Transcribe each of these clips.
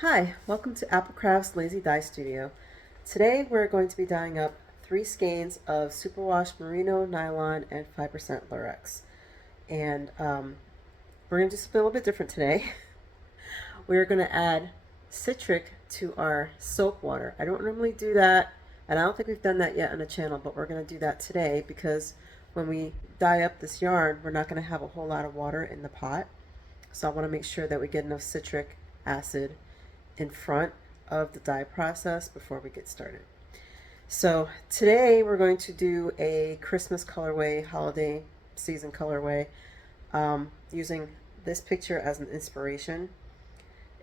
Hi, welcome to APLCrafts Lazy Dye Studio. Today we're going to be dyeing up 3 skeins of superwash merino, nylon, and 5% Lurex. And we're going to do something a little bit different today. We're going to add citric to our soap water. I don't normally do that, and I don't think we've done that yet on the channel, but we're going to do that today because when we dye up this yarn, we're not going to have a whole lot of water in the pot. So I want to make sure that we get enough citric acid in front of the dye process before we get started. So today we're going to do a Christmas colorway, holiday season colorway, using this picture as an inspiration.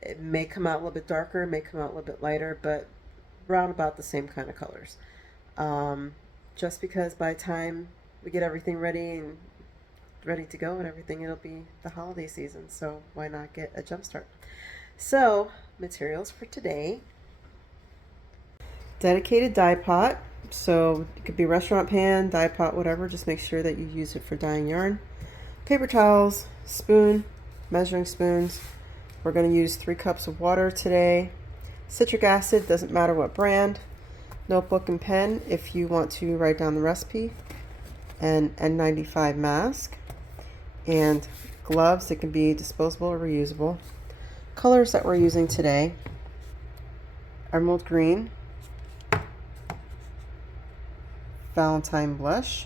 It may come out a little bit darker, it may come out a little bit lighter, but round about the same kind of colors. Just because by the time we get everything ready to go and everything, it'll be the holiday season, so why not get a jump start? So, materials for today: dedicated dye pot, so it could be restaurant pan, dye pot, whatever. Just make sure that you use it for dyeing yarn. Paper towels, spoon, measuring spoons. We're going to use 3 cups of water today. Citric acid, doesn't matter what brand. Notebook and pen if you want to write down the recipe. And N95 mask. And gloves, it can be disposable or reusable. Colors that we're using today: emerald green, Valentine blush,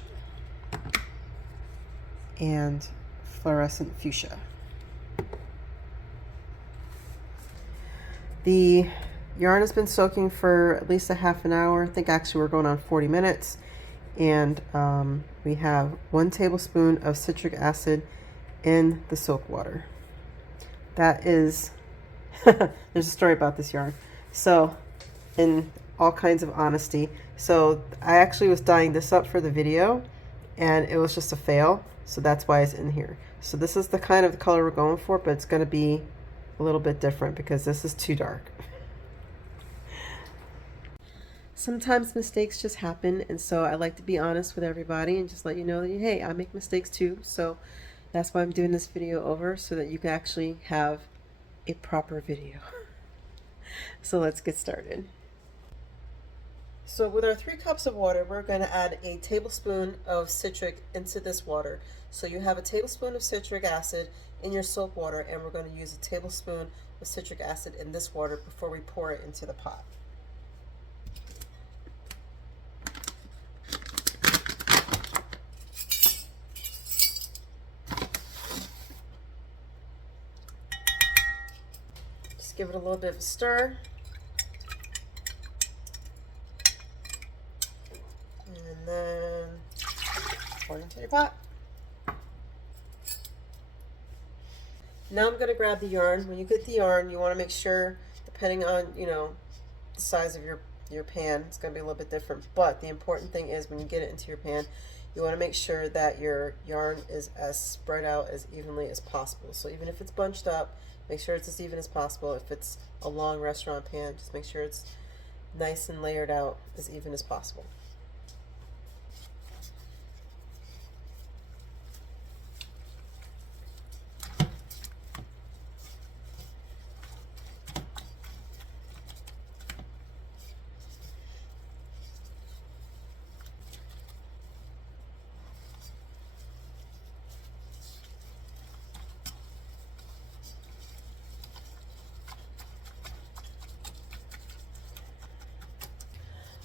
and fluorescent fuchsia. The yarn has been soaking for at least a half an hour. I think actually we're going on 40 minutes. And we have 1 tablespoon of citric acid in the soap water. That is, there's a story about this yarn. So, in all kinds of honesty, so I actually was dyeing this up for the video, and it was just a fail. So that's why it's in here. So this is the kind of color we're going for, but it's going to be a little bit different because this is too dark. Sometimes mistakes just happen, and so I like to be honest with everybody and just let you know that, hey, I make mistakes too. So that's why I'm doing this video over, so that you can actually have a proper video. So let's get started. So with our 3 cups of water, we're going to add a tablespoon of citric into this water. So you have a tablespoon of citric acid in your soap water, and we're going to use a tablespoon of citric acid in this water before we pour it into the pot. Just give it a little bit of a stir. And then pour it into your pot. Now I'm going to grab the yarn. When you get the yarn, you want to make sure, depending on, the size of your pan, it's going to be a little bit different. But the important thing is when you get it into your pan, you want to make sure that your yarn is as spread out as evenly as possible. So even if it's bunched up, make sure it's as even as possible. If it's a long restaurant pan, just make sure it's nice and layered out as even as possible.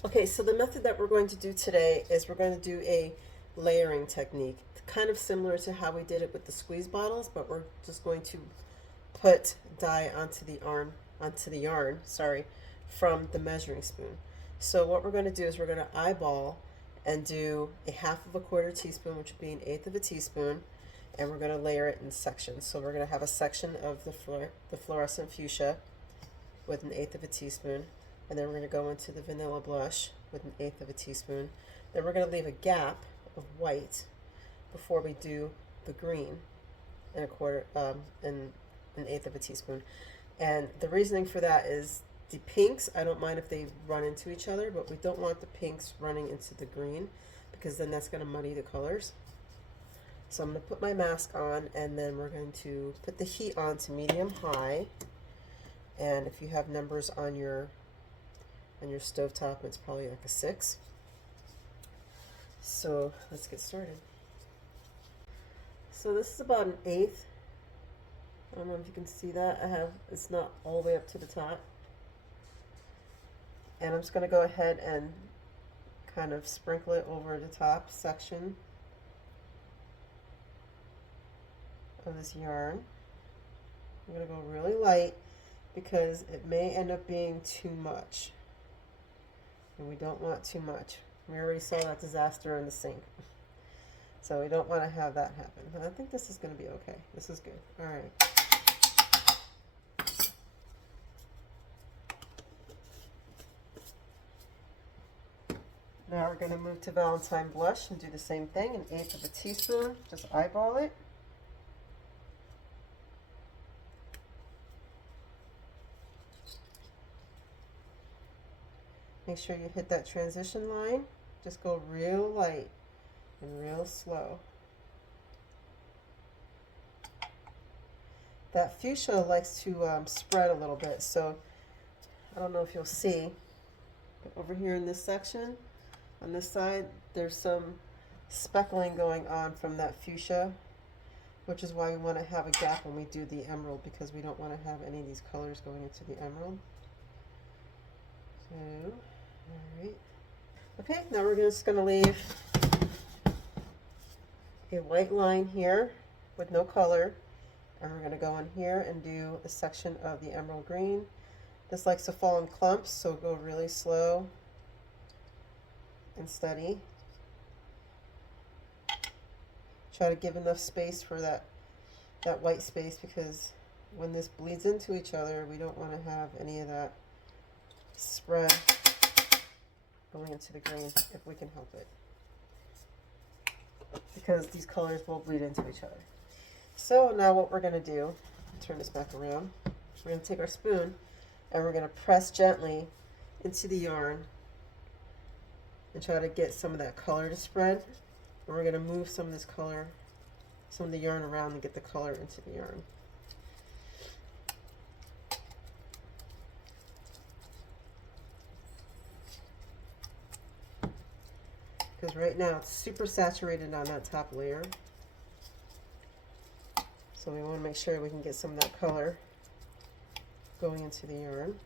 Okay, so the method that we're going to do today is we're going to do a layering technique, kind of similar to how we did it with the squeeze bottles, but we're just going to put dye onto the yarn, from the measuring spoon. So what we're going to do is we're going to eyeball and do a 1/2 teaspoon, which would be 1/8 of a teaspoon, and we're going to layer it in sections. So we're going to have a section of the fluorescent fuchsia with 1/8 of a teaspoon. And then we're going to go into the vanilla blush with 1/8 of a teaspoon. Then we're going to leave a gap of white before we do the green and 1/8 of a teaspoon. And the reasoning for that is the pinks, I don't mind if they run into each other, but we don't want the pinks running into the green because then that's going to muddy the colors. So I'm going to put my mask on, and then we're going to put the heat on to medium high. And if you have numbers on your stovetop, it's probably like a 6. So let's get started. So this is about 1/8. I don't know if you can see that. It's not all the way up to the top. And I'm just going to go ahead and kind of sprinkle it over the top section of this yarn. I'm going to go really light because it may end up being too much. And we don't want too much. We already saw that disaster in the sink. So we don't want to have that happen. I think this is going to be okay. This is good. All right. Now we're going to move to Valentine Blush and do the same thing. 1/8 of a teaspoon. Just eyeball it. Make sure you hit that transition line. Just go real light and real slow. That fuchsia likes to spread a little bit, so I don't know if you'll see, but over here in this section, on this side, there's some speckling going on from that fuchsia, which is why we want to have a gap when we do the emerald, because we don't want to have any of these colors going into the emerald. So, all right. Okay, now we're just going to leave a white line here with no color, and we're going to go in here and do a section of the emerald green. This likes to fall in clumps, so go really slow and steady. Try to give enough space for that white space, because when this bleeds into each other, we don't want to have any of that spread going into the green if we can help it, because these colors will bleed into each other. So now what we're going to do, turn this back around, we're going to take our spoon and we're going to press gently into the yarn and try to get some of that color to spread. And we're going to move some of this color, some of the yarn around and get the color into the yarn. Because right now it's super saturated on that top layer. So we want to make sure we can get some of that color going into the yarn.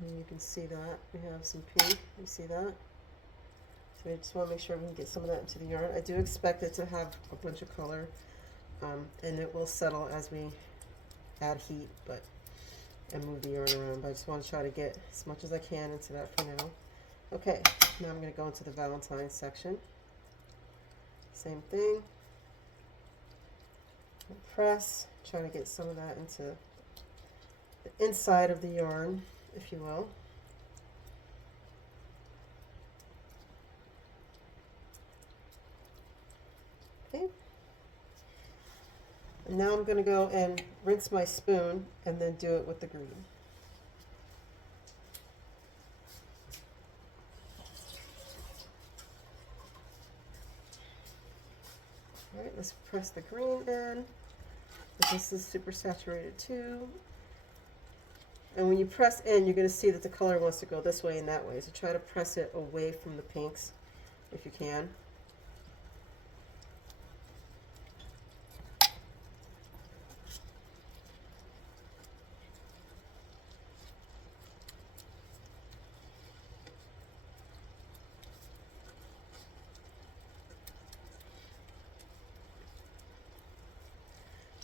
And you can see that we have some pink. You see that? So I just want to make sure we can get some of that into the yarn. I do expect it to have a bunch of color, and it will settle as we add heat, and move the yarn around. But I just want to try to get as much as I can into that for now. Okay, now I'm going to go into the Valentine section. Same thing. Press, try to get some of that into the inside of the yarn, if you will. Okay. And now I'm going to go and rinse my spoon and then do it with the green. All right, let's press the green in. This is super saturated too. And when you press in, you're going to see that the color wants to go this way and that way. So try to press it away from the pinks if you can.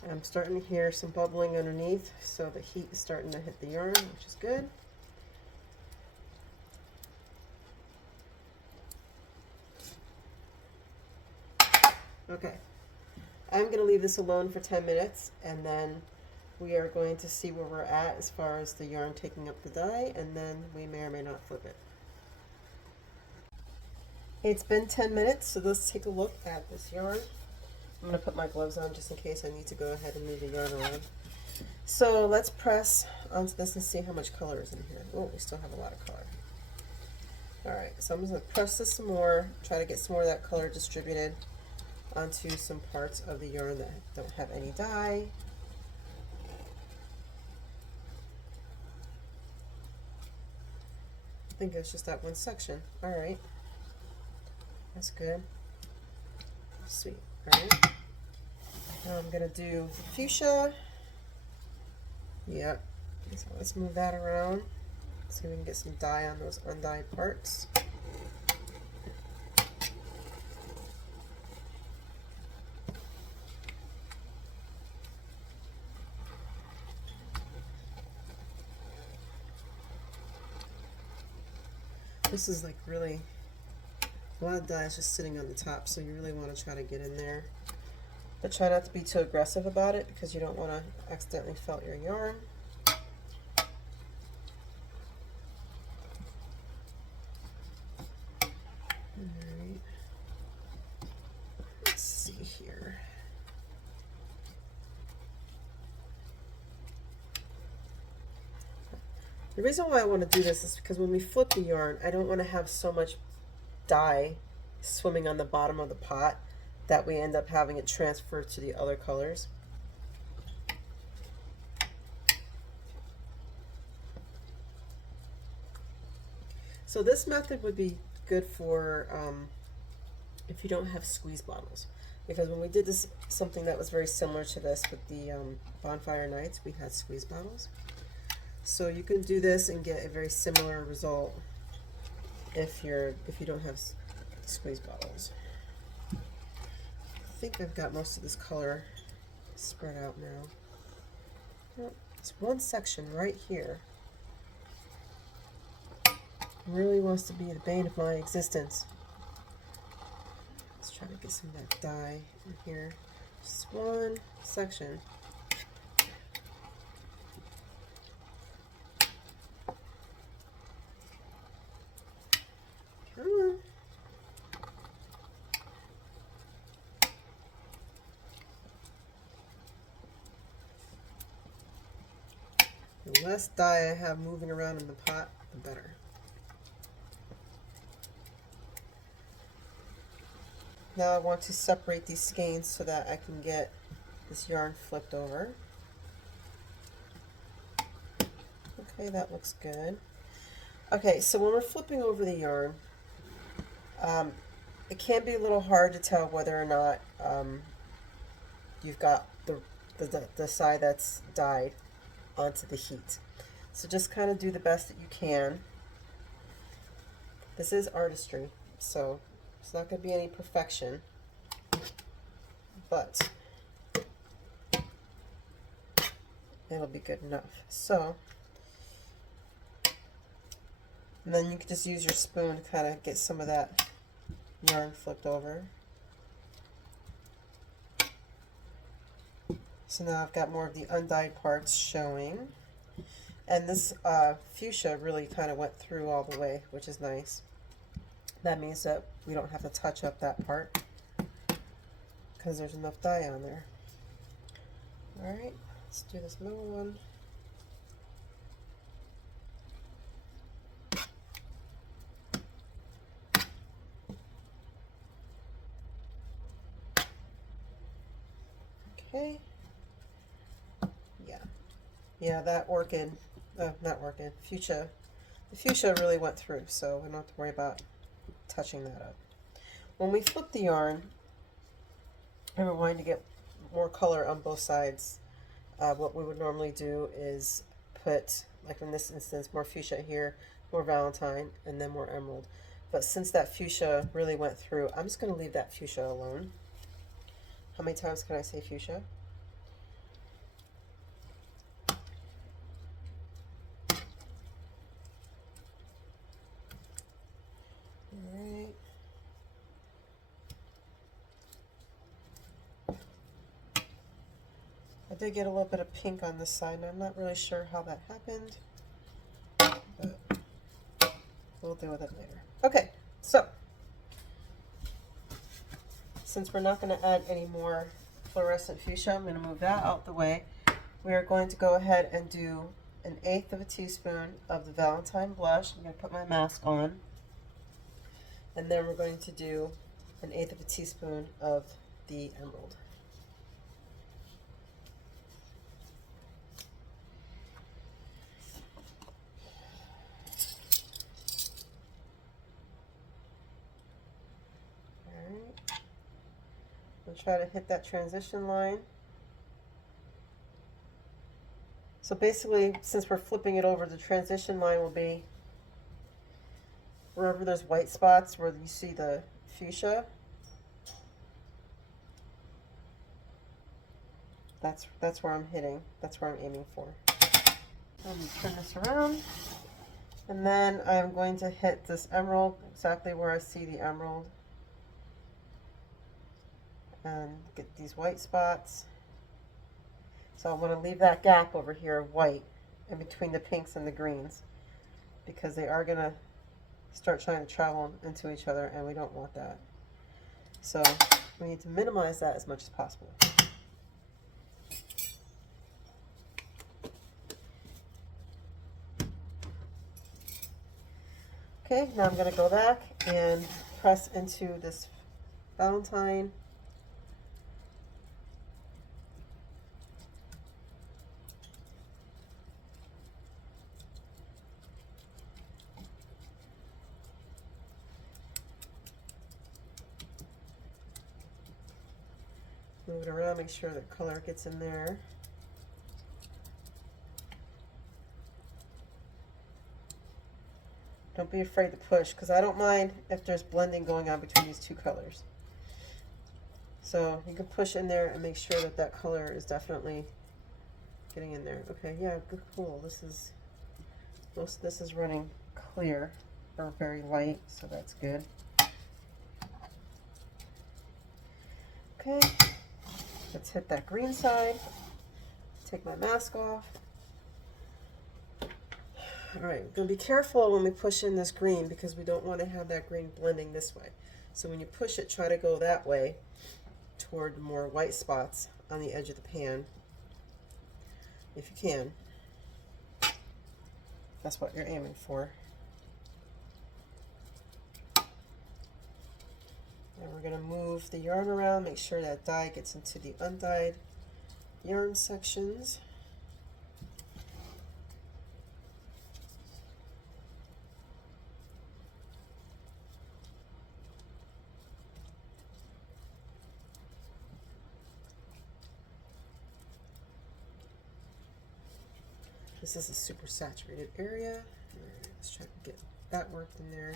I'm starting to hear some bubbling underneath, so the heat is starting to hit the yarn, which is good. Okay, I'm going to leave this alone for 10 minutes, and then we are going to see where we're at as far as the yarn taking up the dye, and then we may or may not flip it. It's been 10 minutes, so let's take a look at this yarn. I'm going to put my gloves on just in case I need to go ahead and move the yarn around. So let's press onto this and see how much color is in here. Oh, we still have a lot of color. Alright, so I'm just going to press this some more, try to get some more of that color distributed onto some parts of the yarn that don't have any dye. I think it's just that one section. All right, that's good. Sweet. All right. Now I'm gonna do fuchsia. Yep. So let's move that around. See if we can get some dye on those undyed parts. This is like really, a lot of dye is just sitting on the top, so you really want to try to get in there. But try not to be too aggressive about it because you don't want to accidentally felt your yarn. Alright. Let's see here. The reason why I want to do this is because when we flip the yarn, I don't want to have so much dye swimming on the bottom of the pot that we end up having it transfer to the other colors. So this method would be good for if you don't have squeeze bottles, because when we did this, something that was very similar to this with the bonfire nights, we had squeeze bottles. So you can do this and get a very similar result if you don't have squeeze bottles. I think I've got most of this color spread out now. It's one section right here. Really wants to be the bane of my existence. Let's try to get some of that dye in here. Just one section. Come on. The less dye I have moving around in the pot, the better. Now I want to separate these skeins so that I can get this yarn flipped over. Okay, that looks good. Okay, so when we're flipping over the yarn, it can be a little hard to tell whether or not you've got the side that's dyed onto the heat. So just kind of do the best that you can. This is artistry, so it's not going to be any perfection, but it'll be good enough. So, and then you can just use your spoon to kind of get some of that yarn flipped over. So now I've got more of the undyed parts showing. And this fuchsia really kind of went through all the way, which is nice. That means that we don't have to touch up that part because there's enough dye on there. Alright, let's do this middle one. Okay. Yeah, that orchid, not orchid, fuchsia. The fuchsia really went through, so we don't have to worry about touching that up. When we flip the yarn, and we're wanting to get more color on both sides, what we would normally do is put, like in this instance, more fuchsia here, more valentine, and then more emerald. But since that fuchsia really went through, I'm just going to leave that fuchsia alone. How many times can I say fuchsia? Alright. I did get a little bit of pink on this side, and I'm not really sure how that happened, but we'll deal with it later. Okay, so since we're not going to add any more fluorescent fuchsia, I'm going to move that out the way. We are going to go ahead and do 1/8 of a teaspoon of the Valentine blush. I'm going to put my mask on. And then we're going to do 1/8 of a teaspoon of the emerald. Alright. We'll try to hit that transition line. So basically, since we're flipping it over, the transition line will be wherever there's white spots where you see the fuchsia. That's where I'm hitting. That's where I'm aiming for. I'm going to turn this around. And then I'm going to hit this emerald exactly where I see the emerald. And get these white spots. So I want to leave that gap over here of white in between the pinks and the greens, because they are going to start trying to travel into each other, and we don't want that. So we need to minimize that as much as possible. Okay, now I'm going to go back and press into this Valentine. Move it around, make sure the color gets in there. Don't be afraid to push, because I don't mind if there's blending going on between these two colors. So you can push in there and make sure that that color is definitely getting in there. Okay, yeah, good, cool. This is, most of this is running clear or very light, so that's good. Okay, let's hit that green side. Take my mask off. All right, we're going to be careful when we push in this green, because we don't want to have that green blending this way. So when you push it, try to go that way toward more white spots on the edge of the pan, if you can. That's what you're aiming for. And we're going to move the yarn around, make sure that dye gets into the undyed yarn sections. This is a super saturated area. All right, let's try to get that worked in there.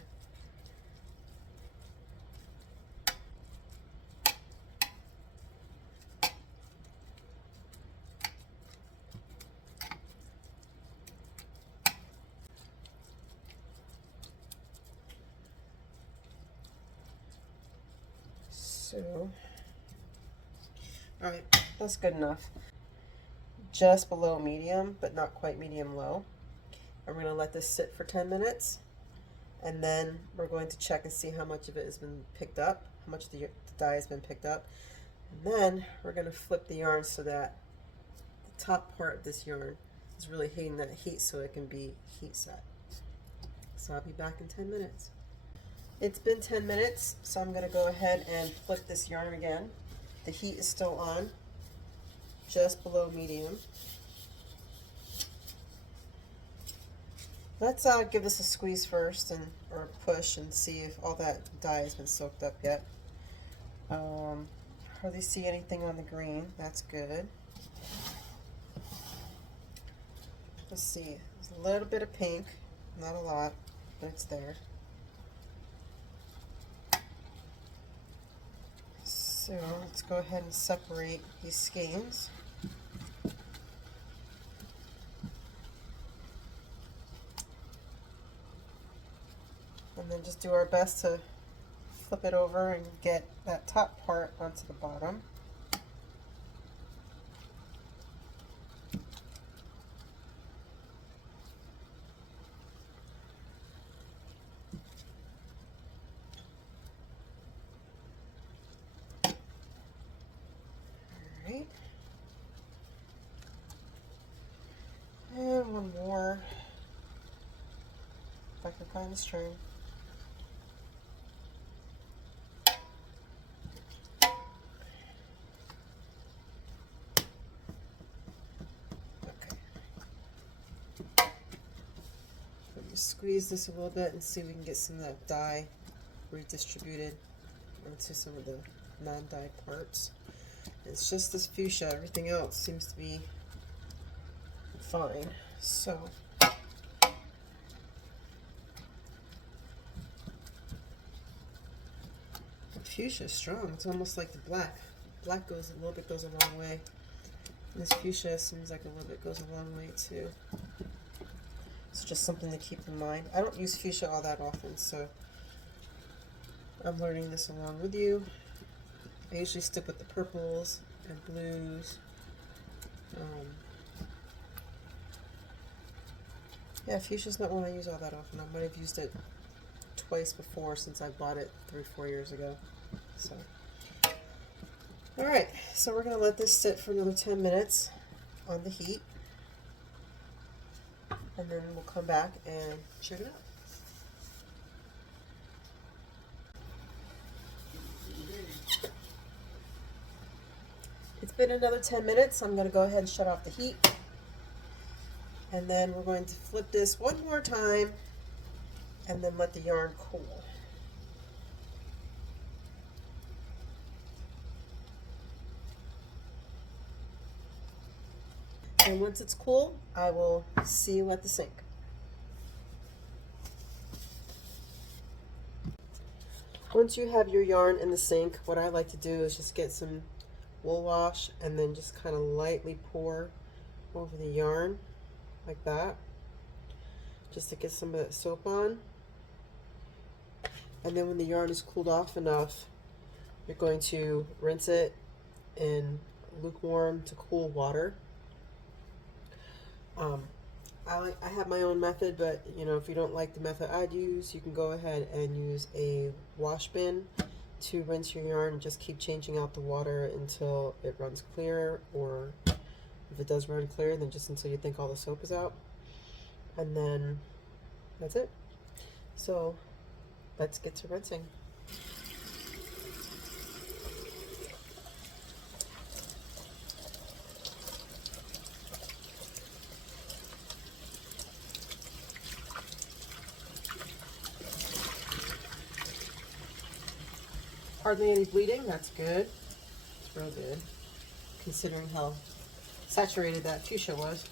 So, all right, that's good enough. Just below medium, but not quite medium low. And we're going to let this sit for 10 minutes, and then we're going to check and see how much of it has been picked up, how much the dye has been picked up. And then we're going to flip the yarn so that the top part of this yarn is really hitting that heat, so it can be heat set. So I'll be back in 10 minutes. It's been 10 minutes, so I'm going to go ahead and flip this yarn again. The heat is still on, just below medium. Let's give this a squeeze first, or push, and see if all that dye has been soaked up yet. Hardly see anything on the green. That's good. Let's see. There's a little bit of pink, not a lot, but it's there. So let's go ahead and separate these skeins. And then just do our best to flip it over and get that top part onto the bottom. Alright. And one more. If I can find the string. squeeze this a little bit and see if we can get some of that dye redistributed into some of the non-dye parts. It's just this fuchsia, everything else seems to be fine. So the fuchsia is strong. It's almost like the black. Black goes a little bit, goes a long way. And this fuchsia seems like a little bit goes a long way too. It's just something to keep in mind. I don't use fuchsia all that often, so I'm learning this along with you. I usually stick with the purples and blues. Yeah, fuchsia's not one I use all that often. I might have used it twice before since I bought it 3-4 years ago. So, alright, so we're going to let this sit for another 10 minutes on the heat. And then we'll come back and check it out. It's been another 10 minutes. I'm going to go ahead and shut off the heat. And then we're going to flip this one more time and then let the yarn cool. And once it's cool, I will see you at the sink. Once you have your yarn in the sink, what I like to do is just get some wool wash and then just kind of lightly pour over the yarn like that, just to get some of that soap on. And then when the yarn is cooled off enough, you're going to rinse it in lukewarm to cool water. I have my own method, but you know, if you don't like the method I'd use, you can go ahead and use a wash bin to rinse your yarn and just keep changing out the water until it runs clear, or if it does run clear, then just until you think all the soap is out. And then that's it. So let's get to rinsing. Hardly any bleeding, that's good. It's real good, considering how saturated that fuchsia was.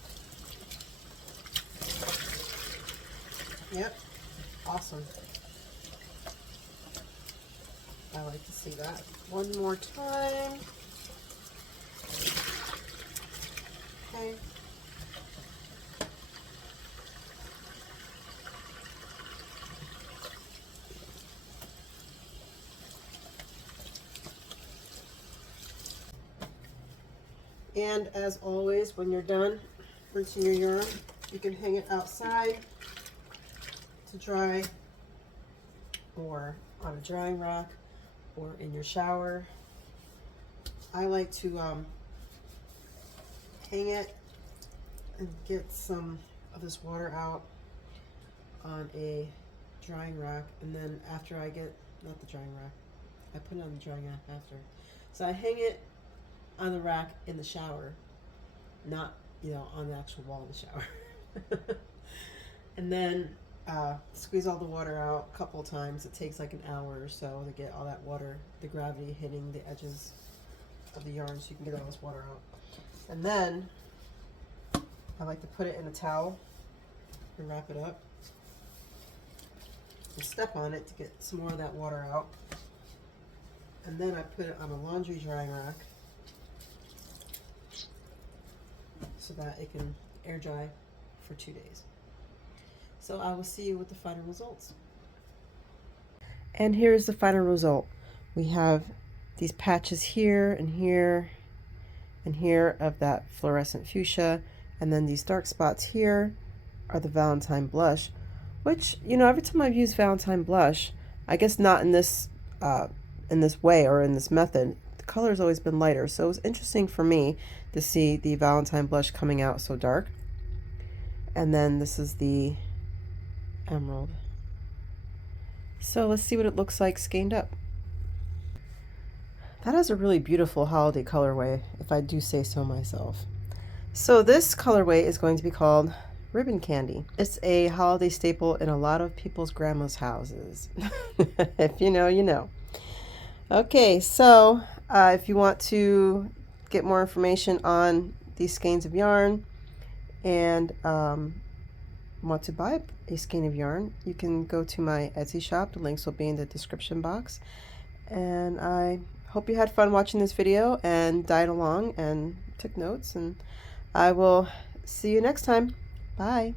Yep, awesome. I like to see that. One more time. Okay. And as always, when you're done rinsing your yarn, you can hang it outside to dry, or on a drying rack, or in your shower. I like to hang it and get some of this water out on a drying rack, and then after I get, not the drying rack, I put it on the drying rack after. So I hang it on the rack in the shower, not, you know, on the actual wall in the shower. And then squeeze all the water out a couple of times. It takes like an hour or so to get all that water, the gravity hitting the edges of the yarn, so you can get all this water out. And then I like to put it in a towel and wrap it up and step on it to get some more of that water out. And then I put it on a laundry drying rack so that it can air dry for 2 days. So I will see you with the final results. And here's the final result. We have these patches here and here and here of that fluorescent fuchsia, and then these dark spots here are the Valentine blush, which, you know, every time I've used Valentine blush, I guess not in this way or in this method, the color has always been lighter. So it was interesting for me to see the Valentine blush coming out so dark. And then this is the emerald. So let's see what it looks like skeined up. That is a really beautiful holiday colorway, if I do say so myself. So this colorway is going to be called ribbon candy. It's a holiday staple in a lot of people's grandma's houses. If you know, you know. Okay, so if you want to get more information on these skeins of yarn and want to buy a skein of yarn, you can go to my Etsy shop. The links will be in the description box. And I hope you had fun watching this video and died along and took notes. And I will see you next time. Bye.